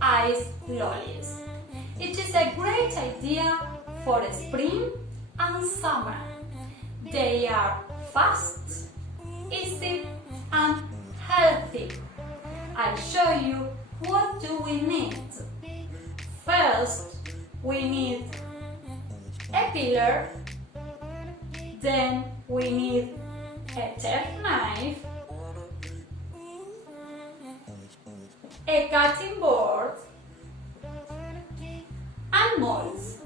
ice lollies. It is a great idea for spring and summer. They are fast, easy and healthy. I'll show you what do we need. First, we need a peeler, then we need a tough knife, a cutting board, and molds.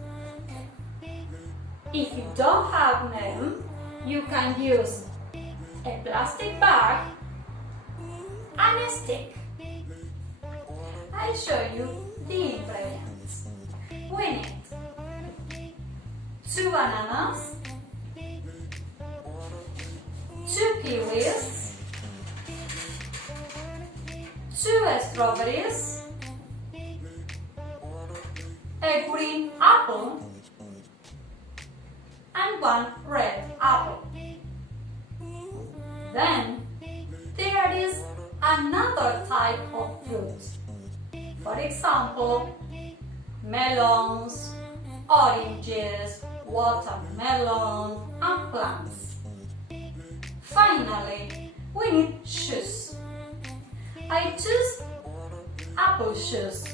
If you don't have them, you can use a plastic bag and a stick. I'll show you the ingredients. We need 2 bananas, 2 kiwis, 2 strawberries, a green apple, and 1 red apple. Then there is another type of fruit. For example, melons, oranges, watermelon, and plums. Finally, we need shoes. I choose apple shoes,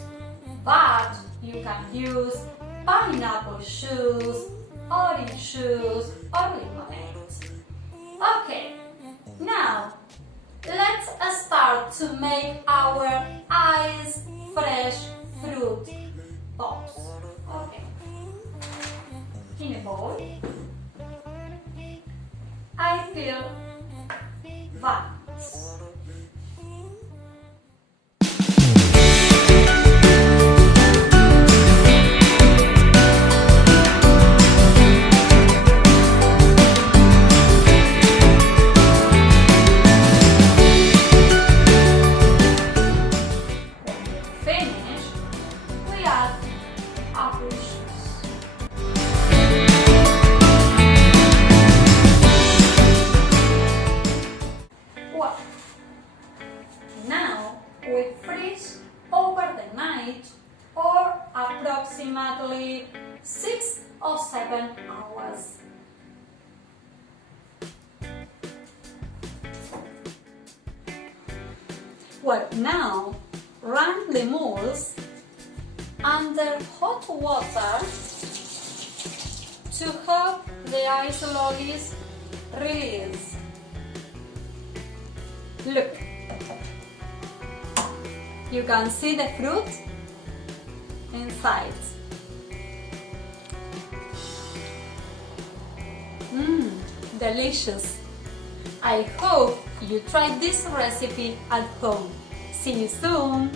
but you can use pineapple shoes, orange shoes, or lemonade. Okay, now let's start to make our ice fresh fruit pops. Okay, in a bowl, I fill bananas. We freeze over the night or approximately 6 or 7 hours. Well, now run the molds under hot water to help the ice lollies release. Look. You can see the fruit inside. Delicious! I hope you try this recipe at home. See you soon!